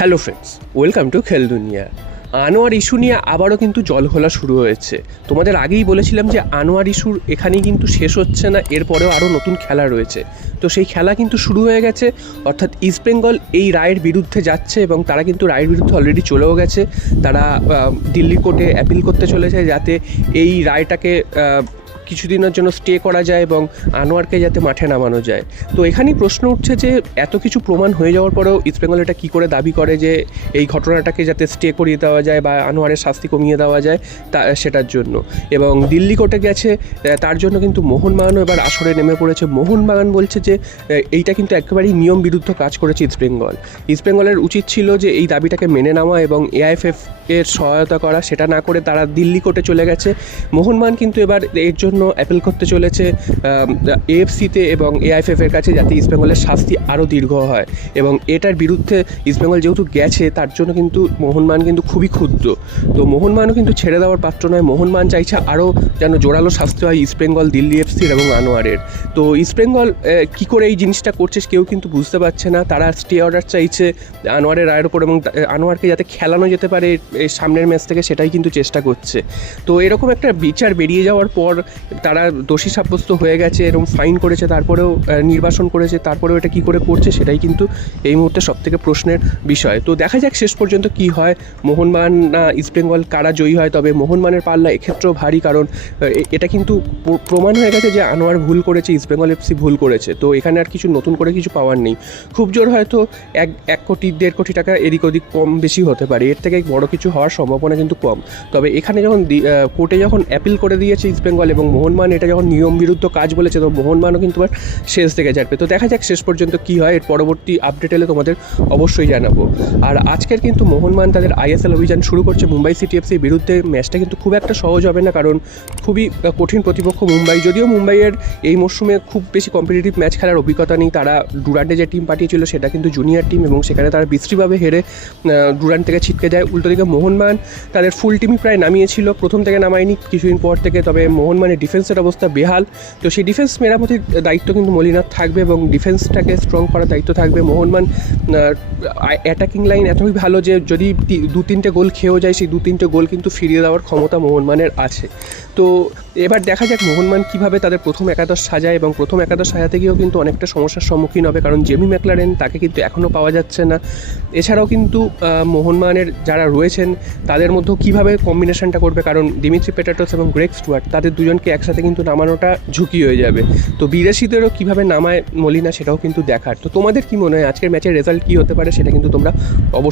Hello friends, welcome to খেল দুনিয়া। Anwar issue নিয়ে আবারও কিন্তু জলঘোলা শুরু হয়েছে। তোমাদের আগেই বলেছিলাম যে আনোয়ার ইস্যুর এখানেই কিন্তু শেষ হচ্ছে না, এরপরেও আরও নতুন খেলা রয়েছে। তো সেই খেলা কিন্তু শুরু হয়ে গেছে, অর্থাৎ ইস্টবেঙ্গল এই রায়ের বিরুদ্ধে যাচ্ছে এবং তারা কিন্তু রায়ের বিরুদ্ধে অলরেডি চলেও গেছে। তারা দিল্লি কোর্টে অ্যাপিল করতে চলেছে যাতে এই রায়টাকে কিছুদিনের জন্য স্টে করা যায় এবং আনোয়ারকে যাতে মাঠে নামানো যায়। তো এখানেই প্রশ্ন উঠছে যে এত কিছু প্রমাণ হয়ে যাওয়ার পরেও ইস্টবেঙ্গল এটা কী করে দাবি করে যে এই ঘটনাটাকে যাতে স্টে করিয়ে দেওয়া যায় বা আনোয়ারের শাস্তি কমিয়ে দেওয়া যায় সেটার জন্য। এবং দিল্লি কোর্টে গেছে, তার জন্য কিন্তু মোহনবাগানও এবার আসরে নেমে পড়েছে। মোহনবাগান বলছে যে এইটা কিন্তু একেবারেই নিয়ম বিরুদ্ধ কাজ করেছে ইস্টবেঙ্গল। ইস্টবেঙ্গলের উচিত ছিল যে এই দাবিটাকে মেনে নেওয়া এবং এআইএফএফ এর সহায়তা করা, সেটা না করে তারা দিল্লি কোর্টে চলে গেছে। মোহনবাগান কিন্তু এবার এর জন্য অ্যাপিল করতে চলেছে এএফসিতে এবং এআইএফএফ এর কাছে, যাতে ইস্টবেঙ্গলের শাস্তি আরও দীর্ঘ হয়। এবং এটার বিরুদ্ধে ইস্টবেঙ্গল যেহেতু গেছে, তার জন্য কিন্তু মোহনবাগান কিন্তু খুবই ক্ষুব্ধ। তো মোহনবাগানও কিন্তু ছেড়ে দেওয়ার পাত্র নয়। মোহনবাগান চাইছে আরও যেন জোরালো শাস্তি হয় ইস্টবেঙ্গল, দিল্লি এফসির এবং আনোয়ারের। তো ইস্টবেঙ্গল কী করে এই জিনিসটা করছে কেউ কিন্তু বুঝতে পারছে না। তারা স্টে অর্ডার চাইছে আনোয়ারের রায়ের ওপর এবং আনোয়ারকে যাতে খেলানো যেতে পারে এই সামনের ম্যাচ থেকে, সেটাই কিন্তু চেষ্টা করছে। তো এরকম একটা বিচার বেরিয়ে যাওয়ার পর তারা দোষী সাব্যস্ত হয়ে গেছে, এরকম ফাইন করেছে, তারপরেও নির্বাসন করেছে, তারপরেও এটা কী করে করছে সেটাই কিন্তু এই মুহূর্তে সবথেকে প্রশ্নের বিষয়। তো দেখা যাক শেষ পর্যন্ত কী হয়, মোহনবাগান না ইস্টবেঙ্গল কারা জয়ী হয়। তবে মোহনবাগানের পাল্লা এক্ষেত্রেও ভারী, কারণ এটা কিন্তু প্রমাণ হয়ে গেছে যে আনোয়ার ভুল করেছে, ইস্টবেঙ্গল এফসি ভুল করেছে। তো এখানে আর কিছু নতুন করে কিছু পাওয়ার নেই। খুব জোর হয়তো 1 কোটি 1.5 কোটি টাকা এদিক ওদিক কম বেশি হতে পারে, এর থেকে বড় কিছু হওয়ার সম্ভাবনা কিন্তু কম। তবে এখানে যখন কোর্টে যখন অ্যাপিল করে দিয়েছে ইস্টবেঙ্গল এবং মোহনবাগান এটা যখন নিয়ম বিরুদ্ধ কাজ বলেছে, তো মোহনবাগানও কিন্তু আবার শেষ থেকে যাবে। তো দেখা যাক শেষ পর্যন্ত কী হয়, এর পরবর্তী আপডেট এলে তোমাদের অবশ্যই জানাবো। আর আজকের কিন্তু মোহনবাগান তাদের আইএসএল অভিযান শুরু করছে মুম্বাই সিটি এফসির বিরুদ্ধে। ম্যাচটা কিন্তু খুব একটা সহজ হবে না, কারণ খুবই কঠিন প্রতিপক্ষ মুম্বাই। যদিও মুম্বাইয়ের এই মরশুমে খুব বেশি কম্পিটিটিভ ম্যাচ খেলার অভিজ্ঞতা নেই, তারা ডুরান্টে যে টিম পাঠিয়েছিল সেটা কিন্তু জুনিয়র টিম এবং সেখানে তারা বিশ্রীভাবে হেরে ডুরান্ট থেকে ছিটকে যায়। উল্টো দিকে মোহনবাগান তাদের ফুল টিমই প্রায় নামিয়েছিল, প্রথম থেকে নামায়নি, কিছুদিন পর থেকে। তবে মোহনবাগানের ডিফেন্সের অবস্থা বেহাল, তো সেই ডিফেন্স মেরামতির দায়িত্ব কিন্তু মলিনাথ থাকবে এবং ডিফেন্সটাকে স্ট্রং করার দায়িত্ব থাকবে। মোহনবাগান অ্যাটাকিং লাইন এতই ভালো যে যদি 2-3টে গোল খেয়েও যায়, সেই 2-3টে গোল কিন্তু ফিরিয়ে দেওয়ার ক্ষমতা মোহনবাগানের আছে। তো এবার দেখা যাক মোহনবাগান কীভাবে তাদের প্রথম একাদশ সাজায়, এবং প্রথম একাদশ সাজাতে গিয়েও কিন্তু অনেকটা সমস্যার সম্মুখীন হবে, কারণ জেমি ম্যাকলারেন তাকে কিন্তু এখনও পাওয়া যাচ্ছে না। এছাড়াও কিন্তু মোহনবাগানের যারা রয়েছেন তাদের মধ্যেও কীভাবে কম্বিনেশনটা করবে, কারণ দিমিত্রি পেটাটোস এবং গ্রেগ স্টুয়ার্ট তাদের দুজনকে একসাথে কিন্তু নামানোটা ঝুঁকি হয়ে যাবে। তো বিদেশিদেরও কীভাবে নামায় মলিনা সেটাও কিন্তু দেখার। তো তোমাদের কী মনে হয় আজকের ম্যাচের রেজাল্ট কী হতে পারে, সেটা কিন্তু তোমরা অবশ্যই